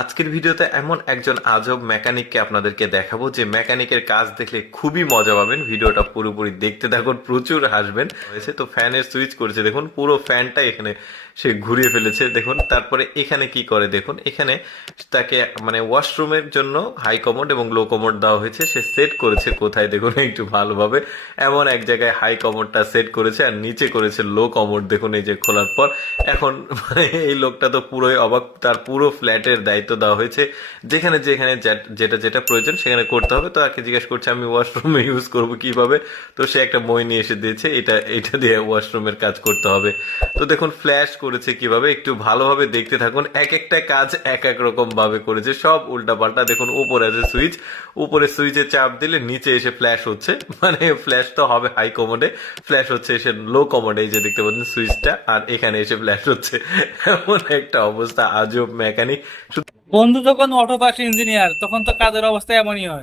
আজকের ভিডিওতে এমন একজন আজব মেকানিককে আপনাদেরকে দেখাবো যে মেকানিকের কাজ দেখলে খুবই মজা পাবেন। ভিডিওটা পুরোপুরি দেখতে থাকুন, প্রচুর হাসবেন। হয়েছে তো ফ্যানের সুইচ করেছে, দেখুন, পুরো ফ্যানটা এখানে সে ঘুরিয়ে ফেলেছে। দেখুন, তারপরে এখানে কি করে, দেখুন, এখানে তাকে মানে ওয়াশরুমের জন্য হাই কমোড এবং লো কমোড দেওয়া হয়েছে। সে সেট করেছে কোথায়, দেখুন, একটু ভালোভাবে। এমন এক জায়গায় হাই কমোডটা সেট করেছে আর নিচে করেছে লো কমোড দেখুন, এই যে খোলার পর। এখন মানে এই লোকটা তো পুরোই অবাক, তার পুরো ফ্ল্যাটের দায়িত্ব দেওয়া হয়েছে। যেখানে যেখানে যেটা যেটা প্রয়োজন সেখানে করতে হবে। তো তাকে জিজ্ঞেস করছে, আমি ওয়াশরুমে ইউজ করব কীভাবে? তো সে একটা মই নিয়ে এসে দিয়েছে, এটা এটা দিয়ে ওয়াশরুমের কাজ করতে হবে। তো দেখুন ফ্ল্যাশ করেছে কীভাবে? একটু ভালোভাবে দেখতে থাকুন। এক একটা কাজ এক এক রকম ভাবে করেছে। সব উল্টাপাল্টা। দেখুন, উপরে আছে সুইচ। উপরে সুইচে চাপ দিলে নিচে এসে ফ্ল্যাশ হচ্ছে। মানে ফ্ল্যাশ তো হবে হাই কমোডে ফ্ল্যাশ হচ্ছে এসে লো কমোডে এই যে দেখতে পাচ্ছেন সুইচটা। আর এখানে এসে ফ্ল্যাশ হচ্ছে। এমন একটা অবস্থা। আজব মেকানিক বন্ধু যখন অটো পাস ইঞ্জিনিয়ার তখন তো কাজের অবস্থা এমনই হয়।